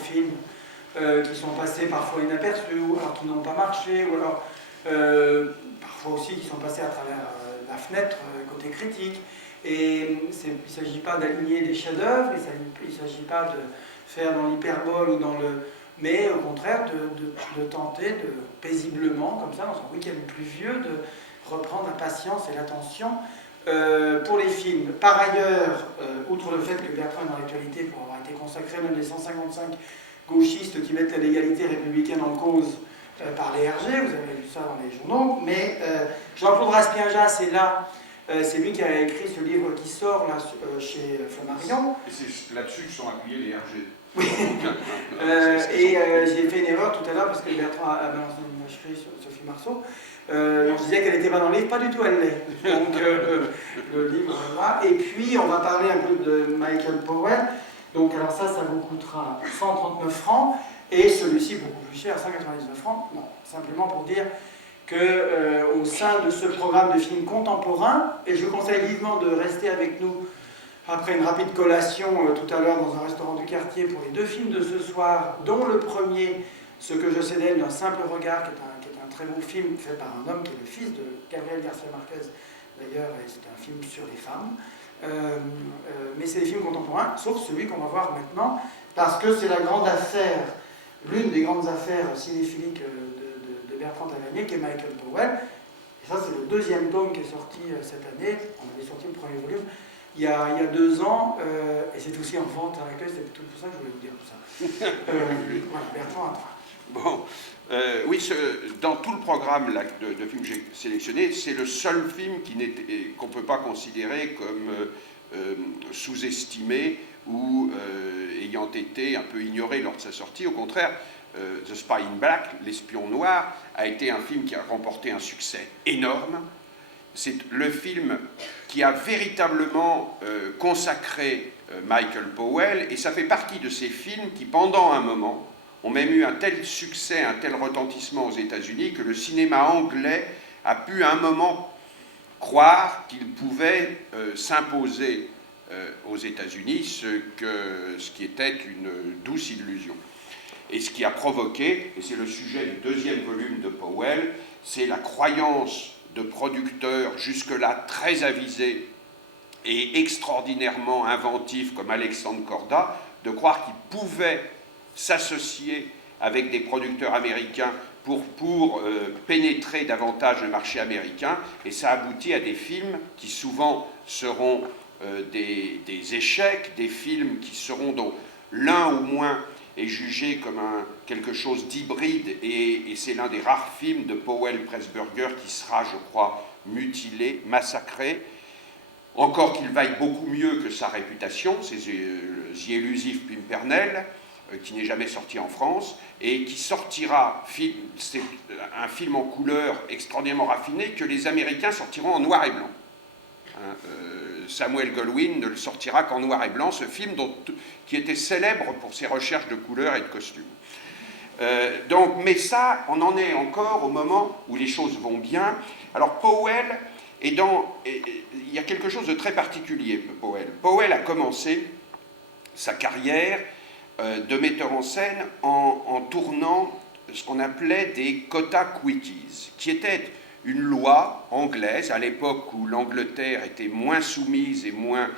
films qui sont passés parfois inaperçus, ou alors qui n'ont pas marché, ou alors parfois aussi qui sont passés à travers la fenêtre côté critique. Et il ne s'agit pas d'aligner des chefs-d'œuvre, il ne s'agit pas de faire dans l'hyperbole ou dans le... mais au contraire de tenter paisiblement, comme ça, dans un week-end pluvieux, de reprendre la patience et l'attention pour les films. Par ailleurs, outre le fait que Bertrand est dans l'actualité pour avoir été consacré l'un des 155 gauchistes qui mettent la légalité républicaine en cause par les RG, vous avez lu ça dans les journaux, mais Jean-Claude Raspienjas, c'est là, c'est lui qui a écrit ce livre qui sort là, chez Flammarion. Et c'est là-dessus que sont appuyés les RG. Oui. J'ai fait une erreur tout à l'heure parce que Bertrand a balancé une vacherie sur Sophie Marceau. Je disais qu'elle n'était pas dans le livre, pas du tout, elle l'est. Donc le livre, voilà. Et puis on va parler un peu de Michael Powell. Donc alors ça vous coûtera 139 francs. Et celui-ci beaucoup plus cher, 199 francs. Non, simplement pour dire qu'au sein de ce programme de films contemporains, et je vous conseille vivement de rester avec nous après une rapide collation tout à l'heure dans un restaurant du quartier pour les deux films de ce soir, dont le premier, Ce que je sais d'elle, d'un simple regard, qui est un très beau film fait par un homme qui est le fils de Gabriel Garcia Marquez, d'ailleurs, et c'est un film sur les femmes. Mais c'est des films contemporains, sauf celui qu'on va voir maintenant, parce que c'est la grande affaire, l'une des grandes affaires cinéphiliques de Bertrand Tavernier, qui est Michael Powell. Et ça, c'est le deuxième tome qui est sorti cette année. On avait sorti le premier volume il y a 2 ans, et c'est aussi en vente à l'accueil, c'est tout pour ça que je voulais vous dire tout ça. Voilà, Bertrand, bon, oui, dans tout le programme là, de films que j'ai sélectionné, c'est le seul film qu'on ne peut pas considérer comme sous-estimé ou ayant été un peu ignoré lors de sa sortie. Au contraire, The Spy in Black, L'espion noir, a été un film qui a remporté un succès énorme. C'est le film qui a véritablement consacré Michael Powell, et ça fait partie de ces films qui, pendant un moment, ont même eu un tel succès, un tel retentissement aux États-Unis que le cinéma anglais a pu à un moment croire qu'il pouvait s'imposer aux États-Unis, ce qui était une douce illusion. Et ce qui a provoqué, et c'est le sujet du deuxième volume de Powell, c'est la croyance de producteurs jusque-là très avisés et extraordinairement inventifs comme Alexandre Korda, de croire qu'ils pouvaient s'associer avec des producteurs américains pour pénétrer davantage le marché américain, et ça aboutit à des films qui souvent seront des échecs, des films qui seront dont l'un au moins est jugé comme quelque chose d'hybride, et c'est l'un des rares films de Powell-Pressburger qui sera, je crois, mutilé, massacré. Encore qu'il vaille beaucoup mieux que sa réputation, c'est The Elusive Pimpernel, qui n'est jamais sorti en France, et qui sortira, c'est un film en couleur extraordinairement raffiné, que les Américains sortiront en noir et blanc. Samuel Goldwyn ne le sortira qu'en noir et blanc, ce film qui était célèbre pour ses recherches de couleurs et de costumes. Mais ça, on en est encore au moment où les choses vont bien. Alors Powell il y a quelque chose de très particulier, Powell. Powell a commencé sa carrière de metteur en scène en tournant ce qu'on appelait des quota quickies, qui étaient une loi anglaise, à l'époque où l'Angleterre était moins soumise et moins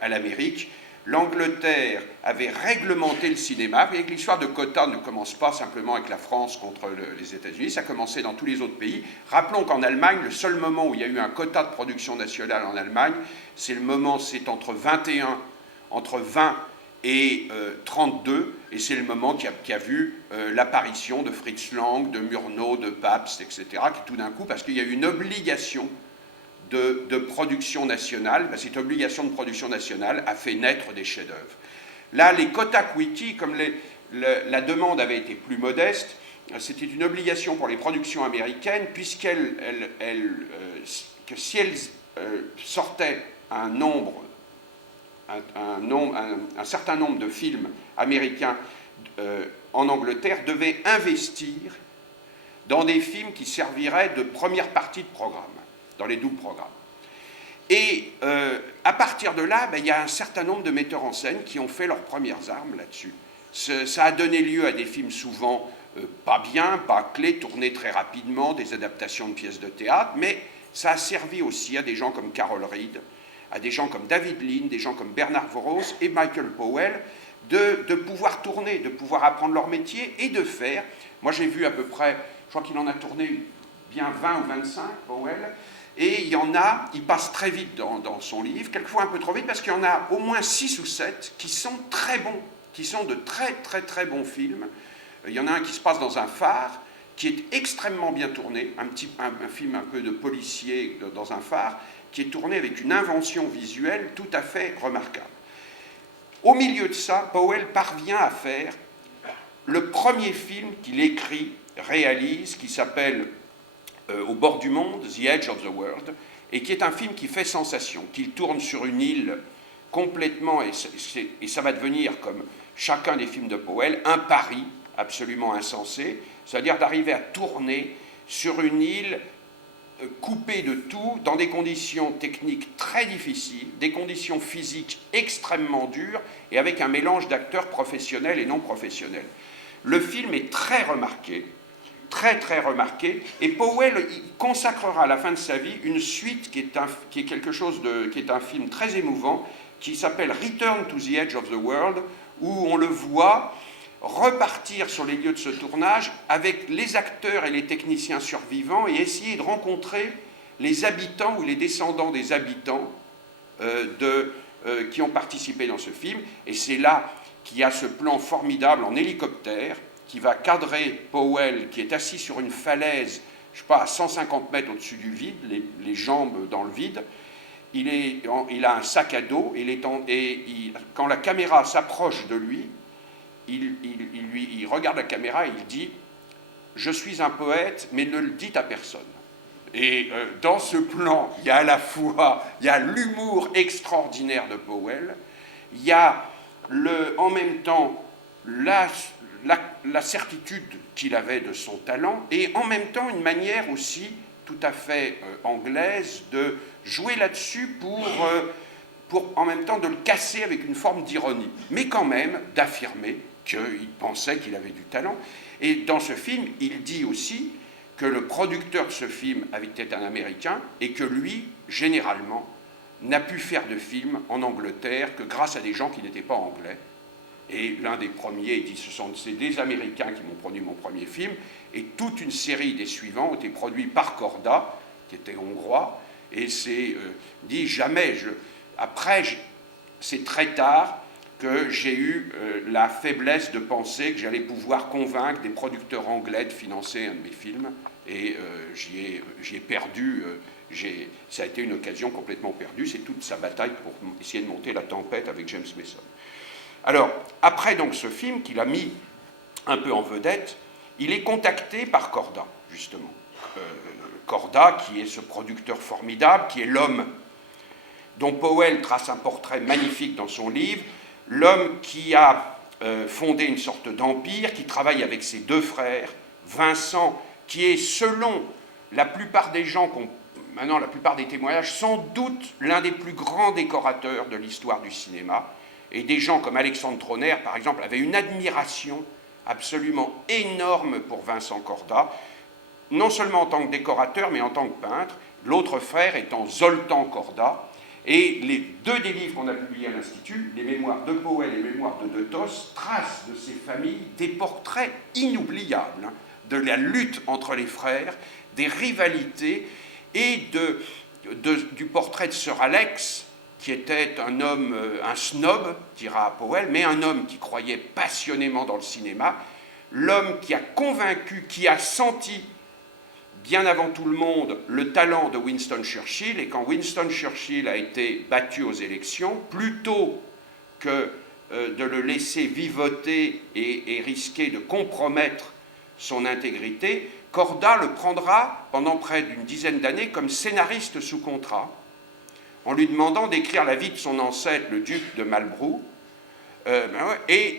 à l'Amérique. L'Angleterre avait réglementé le cinéma. Vous voyez que l'histoire de quotas ne commence pas simplement avec la France contre les États-Unis, ça a commencé dans tous les autres pays. Rappelons qu'en Allemagne, le seul moment où il y a eu un quota de production nationale en Allemagne, c'est entre 20 et 32, et c'est le moment qui a vu l'apparition de Fritz Lang, de Murnau, de Pabst, etc., qui tout d'un coup, parce qu'il y a eu une obligation de production nationale, cette obligation de production nationale a fait naître des chefs-d'œuvre. Là, les quota quickie, comme la demande avait été plus modeste, c'était une obligation pour les productions américaines, que si elles sortaient un certain nombre de films américains en Angleterre, devaient investir dans des films qui serviraient de première partie de programme, dans les doubles programmes. Et à partir de là, il y a un certain nombre de metteurs en scène qui ont fait leurs premières armes là-dessus. Ça a donné lieu à des films souvent pas bien, bâclés, tournés très rapidement, des adaptations de pièces de théâtre, mais ça a servi aussi à des gens comme Carol Reed, à des gens comme David Lean, des gens comme Bernard Voros et Michael Powell, de pouvoir tourner, de pouvoir apprendre leur métier et de faire. Moi, j'ai vu à peu près, je crois qu'il en a tourné bien 20 ou 25, Powell, et il y en a, il passe très vite dans son livre, quelquefois un peu trop vite, parce qu'il y en a au moins 6 ou 7 qui sont très bons, qui sont de très très très bons films. Il y en a un qui se passe dans un phare, qui est extrêmement bien tourné, un film un peu de policier dans un phare, qui est tourné avec une invention visuelle tout à fait remarquable. Au milieu de ça, Powell parvient à faire le premier film qu'il écrit, réalise, qui s'appelle Au bord du monde, The Edge of the World, et qui est un film qui fait sensation, qu'il tourne sur une île complètement, et ça va devenir, comme chacun des films de Powell, un pari absolument insensé, c'est-à-dire d'arriver à tourner sur une île coupée de tout, dans des conditions techniques très difficiles, des conditions physiques extrêmement dures, et avec un mélange d'acteurs professionnels et non professionnels. Le film est très remarqué, très très remarqué, et Powell consacrera à la fin de sa vie une suite qui est un film très émouvant, qui s'appelle Return to the Edge of the World, où on le voit repartir sur les lieux de ce tournage avec les acteurs et les techniciens survivants et essayer de rencontrer les habitants ou les descendants des habitants qui ont participé dans ce film. Et c'est là qu'il y a ce plan formidable en hélicoptère qui va cadrer Powell, qui est assis sur une falaise, je ne sais pas, à 150 mètres au-dessus du vide, les jambes dans le vide. Il a un sac à dos et quand la caméra s'approche de lui, il regarde la caméra et il dit « Je suis un poète, mais ne le dites à personne ». Et dans ce plan, il y a à la fois l'humour extraordinaire de Powell, il y a en même temps la certitude qu'il avait de son talent, et en même temps une manière aussi tout à fait anglaise de jouer là-dessus pour en même temps de le casser avec une forme d'ironie, mais quand même d'affirmer qu'il pensait qu'il avait du talent. Et dans ce film, il dit aussi que le producteur de ce film avait été un Américain et que lui, généralement, n'a pu faire de film en Angleterre que grâce à des gens qui n'étaient pas anglais. Et l'un des premiers, il dit, c'est des Américains qui m'ont produit mon premier film, et toute une série des suivants ont été produits par Korda, qui était hongrois, et dit jamais, c'est très tard que j'ai eu la faiblesse de penser que j'allais pouvoir convaincre des producteurs anglais de financer un de mes films, et j'y ai perdu, ça a été une occasion complètement perdue, c'est toute sa bataille pour essayer de monter La Tempête avec James Mason. Alors, après donc ce film qu'il a mis un peu en vedette, il est contacté par Korda, justement. Korda, qui est ce producteur formidable, qui est l'homme dont Powell trace un portrait magnifique dans son livre, l'homme qui a fondé une sorte d'empire, qui travaille avec ses deux frères, Vincent, qui est, selon la plupart des gens, maintenant la plupart des témoignages, sans doute l'un des plus grands décorateurs de l'histoire du cinéma, et des gens comme Alexandre Troner, par exemple, avaient une admiration absolument énorme pour Vincent Korda, non seulement en tant que décorateur, mais en tant que peintre, l'autre frère étant Zoltan Korda. Et les deux des livres qu'on a publiés à l'Institut, les mémoires de Powell et les mémoires de De Tos, tracent de ces familles des portraits inoubliables, de la lutte entre les frères, des rivalités, et du portrait de Sir Alex, qui était un homme, un snob, dira Powell, mais un homme qui croyait passionnément dans le cinéma, l'homme qui a convaincu, qui a senti bien avant tout le monde le talent de Winston Churchill, et quand Winston Churchill a été battu aux élections, plutôt que de le laisser vivoter et risquer de compromettre son intégrité, Korda le prendra pendant près d'une dizaine d'années comme scénariste sous contrat, en lui demandant d'écrire la vie de son ancêtre, le duc de Marlborough, et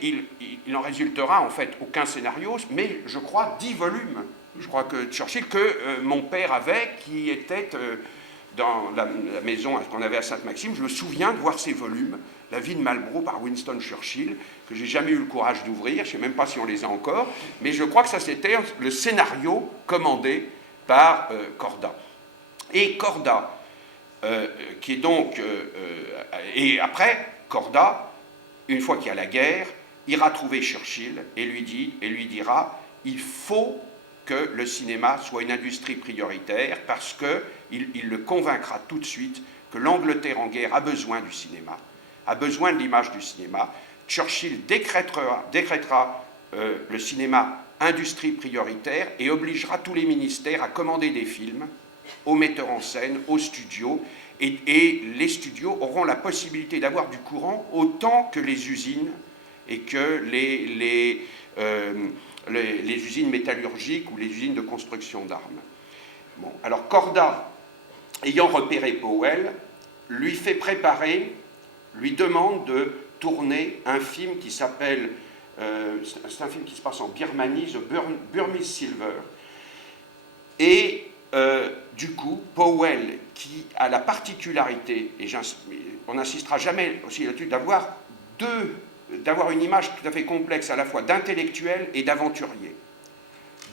il en résultera en fait aucun scénario, mais je crois 10 volumes. Je crois que Churchill, que mon père avait, qui était dans la maison qu'on avait à Sainte-Maxime, je me souviens de voir ces volumes La vie de Marlborough par Winston Churchill, que j'ai jamais eu le courage d'ouvrir, je ne sais même pas si on les a encore, mais je crois que ça c'était le scénario commandé par Korda. Et Korda, qui est donc... et après, Korda, une fois qu'il y a la guerre, ira trouver Churchill et lui dira « Il faut que le cinéma soit une industrie prioritaire parce qu'il le convaincra tout de suite que l'Angleterre en guerre a besoin du cinéma, a besoin de l'image du cinéma. Churchill décrétera le cinéma industrie prioritaire et obligera tous les ministères à commander des films aux metteurs en scène, aux studios, et les studios auront la possibilité d'avoir du courant autant que les usines et que les usines métallurgiques ou les usines de construction d'armes. Bon, alors Korda, ayant repéré Powell, lui fait préparer, lui demande de tourner un film qui s'appelle, c'est un film qui se passe en Birmanie, The Burmese Silver, et du coup, Powell, qui a la particularité, et on n'insistera jamais aussi là-dessus, d'avoir une image tout à fait complexe à la fois d'intellectuel et d'aventurier,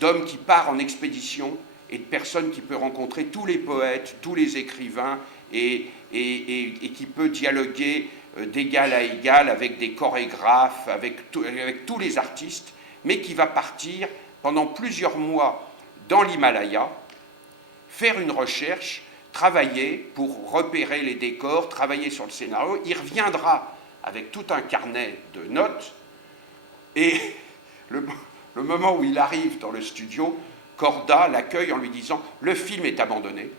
d'homme qui part en expédition et de personne qui peut rencontrer tous les poètes, tous les écrivains et qui peut dialoguer d'égal à égal avec des chorégraphes, avec tous les artistes, mais qui va partir pendant plusieurs mois dans l'Himalaya, faire une recherche, travailler pour repérer les décors, travailler sur le scénario. Il reviendra avec tout un carnet de notes, et le moment où il arrive dans le studio, Korda l'accueille en lui disant « Le film est abandonné ».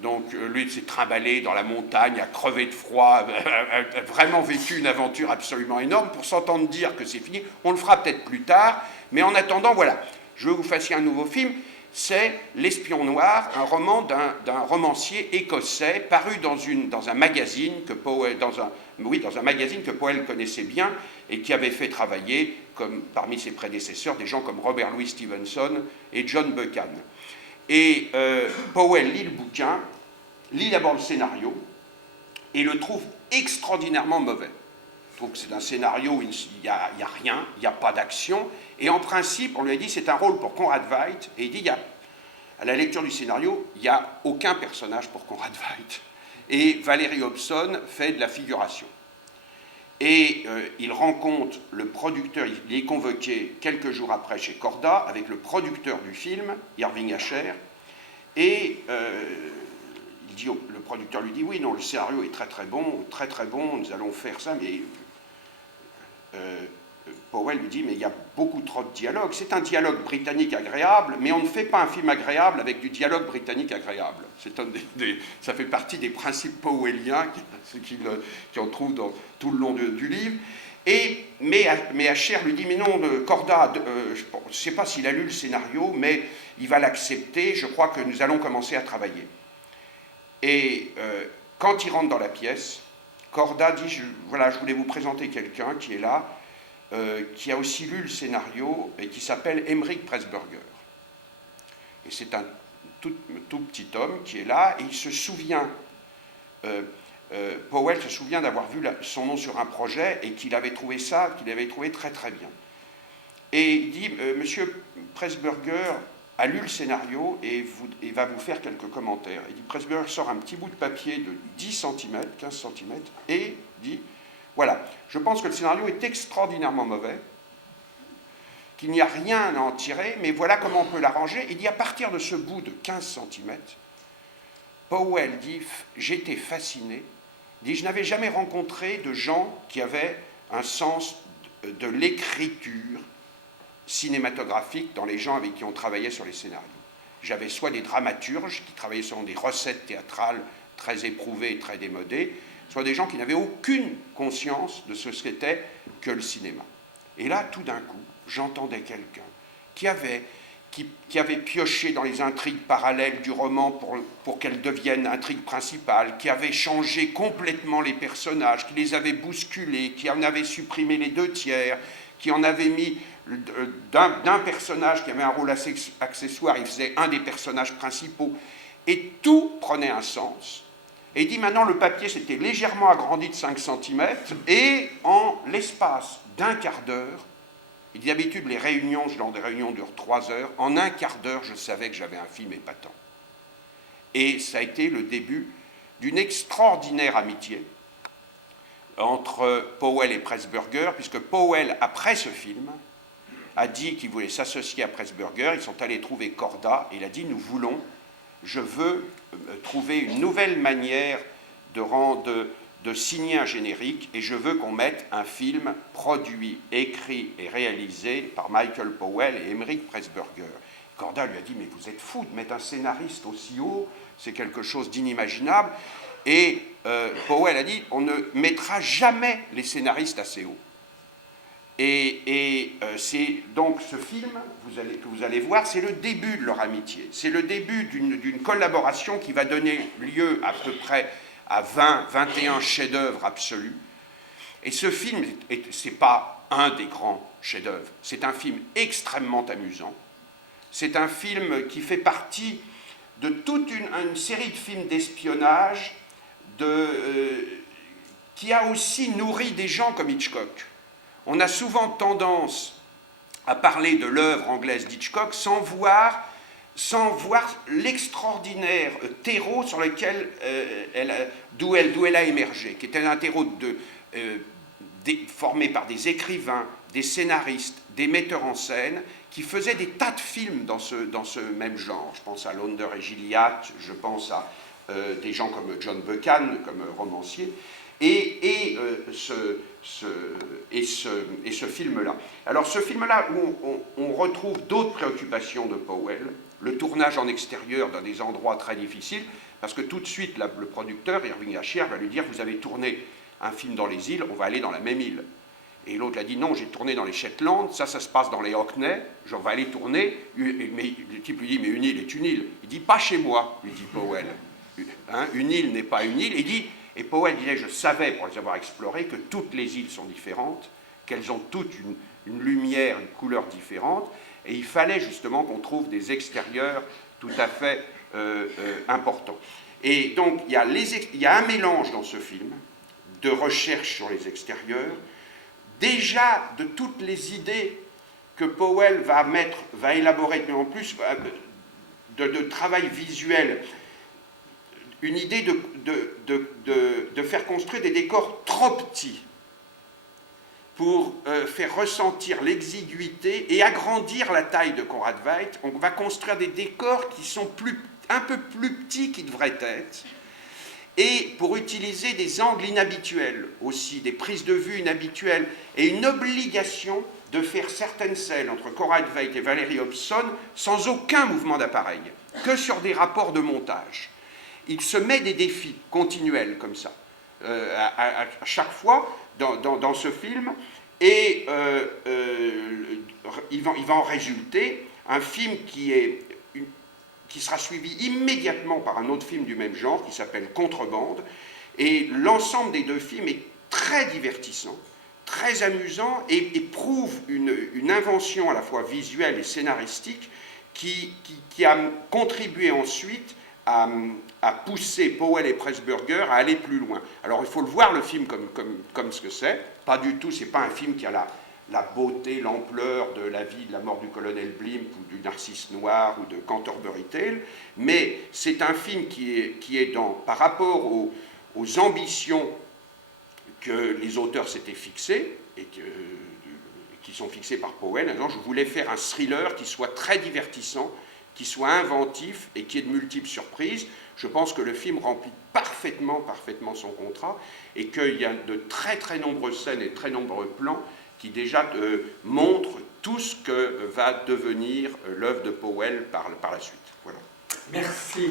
Donc lui s'est trimballé dans la montagne, a crevé de froid, a vraiment vécu une aventure absolument énorme pour s'entendre dire que c'est fini. On le fera peut-être plus tard, mais en attendant, voilà, je veux que vous fassiez un nouveau film. C'est L'Espion Noir, un roman d'un romancier écossais paru dans un magazine que Powell, dans un magazine que Powell connaissait bien et qui avait fait travailler, comme parmi ses prédécesseurs, des gens comme Robert Louis Stevenson et John Buchan. Et Powell lit le bouquin, lit d'abord le scénario et le trouve extraordinairement mauvais. Il trouve que c'est un scénario où il n'y a rien, il n'y a pas d'action. Et en principe, on lui a dit c'est un rôle pour Conrad Veidt. Et il dit, à la lecture du scénario, il n'y a aucun personnage pour Conrad Veidt. Et Valerie Hobson fait de la figuration. Et il rencontre le producteur, il est convoqué quelques jours après chez Korda avec le producteur du film, Irving Asher. Et le producteur lui dit, oui, non, le scénario est très très bon, nous allons faire ça, mais... Powell lui dit, mais il y a beaucoup trop de dialogue. C'est un dialogue britannique agréable, mais on ne fait pas un film agréable avec du dialogue britannique agréable. Ça fait partie des principes powelliens qu'on trouve tout le long du livre. Mais Asher lui dit, mais non, Korda, je ne sais pas s'il a lu le scénario, mais il va l'accepter, je crois que nous allons commencer à travailler. Et quand il rentre dans la pièce, Korda dit, voilà, je voulais vous présenter quelqu'un qui est là, qui a aussi lu le scénario et qui s'appelle Emeric Pressburger. Et c'est un tout petit homme qui est là, et il se souvient, Powell se souvient d'avoir vu son nom sur un projet et qu'il avait trouvé très très bien. Et il dit, Monsieur Pressburger a lu le scénario et va vous faire quelques commentaires. Il dit, Pressburger sort un petit bout de papier de 10 cm, 15 cm, et dit, voilà, je pense que le scénario est extraordinairement mauvais, qu'il n'y a rien à en tirer, mais voilà comment on peut l'arranger. Il dit, à partir de ce bout de 15 cm, Powell dit, j'étais fasciné, il dit, je n'avais jamais rencontré de gens qui avaient un sens de l'écriture cinématographique dans les gens avec qui on travaillait sur les scénarios. J'avais soit des dramaturges qui travaillaient sur des recettes théâtrales très éprouvées et très démodées, soit des gens qui n'avaient aucune conscience de ce qu'était que le cinéma. Et là, tout d'un coup, j'entendais quelqu'un qui avait pioché dans les intrigues parallèles du roman pour qu'elles deviennent intrigues principales, qui avait changé complètement les personnages, qui les avait bousculés, qui en avait supprimé les 2/3, qui en avait mis d'un personnage qui avait un rôle accessoire, il faisait un des personnages principaux, et tout prenait un sens. Et il dit maintenant le papier s'était légèrement agrandi de 5 cm, et en l'espace d'un quart d'heure, il dit d'habitude les réunions, ce genre de réunions durent 3 heures, en un quart d'heure je savais que j'avais un film épatant. Et ça a été le début d'une extraordinaire amitié entre Powell et Pressburger, puisque Powell, après ce film, a dit qu'il voulait s'associer à Pressburger. Ils sont allés trouver Korda, et il a dit je veux trouver une nouvelle manière de signer un générique, et je veux qu'on mette un film produit, écrit et réalisé par Michael Powell et Emeric Pressburger. Korda lui a dit, mais vous êtes fou de mettre un scénariste aussi haut, c'est quelque chose d'inimaginable. Et Powell a dit, on ne mettra jamais les scénaristes assez haut. Et c'est donc ce film que vous allez voir, c'est le début de leur amitié. C'est le début d'une collaboration qui va donner lieu à peu près à 21 chefs-d'œuvre absolus. Et ce film, ce n'est pas un des grands chefs-d'œuvre, c'est un film extrêmement amusant. C'est un film qui fait partie de toute une série de films d'espionnage qui a aussi nourri des gens comme Hitchcock. On a souvent tendance à parler de l'œuvre anglaise d'Hitchcock sans voir l'extraordinaire terreau sur lequel d'où elle a émergé, qui était un terreau formé par des écrivains, des scénaristes, des metteurs en scène, qui faisaient des tas de films dans ce même genre. Je pense à Launder et Gilliatt, je pense à des gens comme John Buchan, comme romancier, et ce film-là. Alors ce film-là, où on retrouve d'autres préoccupations de Powell, le tournage en extérieur dans des endroits très difficiles, parce que tout de suite, le producteur, Irving Asher, va lui dire, vous avez tourné un film dans les îles, on va aller dans la même île. Et l'autre a dit, non, j'ai tourné dans les Shetland, ça se passe dans les Orkney, j'en vais aller tourner. Mais le type lui dit, mais une île est une île. Il dit, pas chez moi, lui dit Powell. Hein, une île n'est pas une île. Et Powell disait, je savais, pour les avoir explorées, que toutes les îles sont différentes, qu'elles ont toutes une lumière, une couleur différente, et il fallait justement qu'on trouve des extérieurs tout à fait importants. Et donc, il y a un mélange dans ce film de recherche sur les extérieurs, déjà de toutes les idées que Powell va élaborer, mais en plus de travail visuel, une idée de faire construire des décors trop petits pour faire ressentir l'exiguïté et agrandir la taille de Conrad Veidt. On va construire des décors qui sont un peu plus petits qu'ils devraient être, et pour utiliser des angles inhabituels aussi, des prises de vue inhabituelles, et une obligation de faire certaines scènes entre Conrad Veidt et Valerie Hobson sans aucun mouvement d'appareil, que sur des rapports de montage. Il se met des défis continuels comme ça, à chaque fois dans ce film, et il va en résulter un film qui sera suivi immédiatement par un autre film du même genre, qui s'appelle Contrebande, et l'ensemble des deux films est très divertissant, très amusant, et prouve une invention à la fois visuelle et scénaristique qui a contribué ensuite à pousser Powell et Pressburger à aller plus loin. Alors il faut le voir, le film, comme ce que c'est. Pas du tout, c'est pas un film qui a la beauté, l'ampleur de la vie, de la mort du colonel Blimp ou du Narcisse Noir ou de Canterbury Tale, mais c'est un film qui est par rapport aux ambitions que les auteurs s'étaient fixées et qui sont fixées par Powell. Alors, je voulais faire un thriller qui soit très divertissant, qui soit inventif et qui ait de multiples surprises. Je pense que le film remplit parfaitement son contrat, et qu'il y a de très très nombreuses scènes et de très nombreux plans qui déjà montrent tout ce que va devenir l'œuvre de Powell par la suite. Voilà. Merci.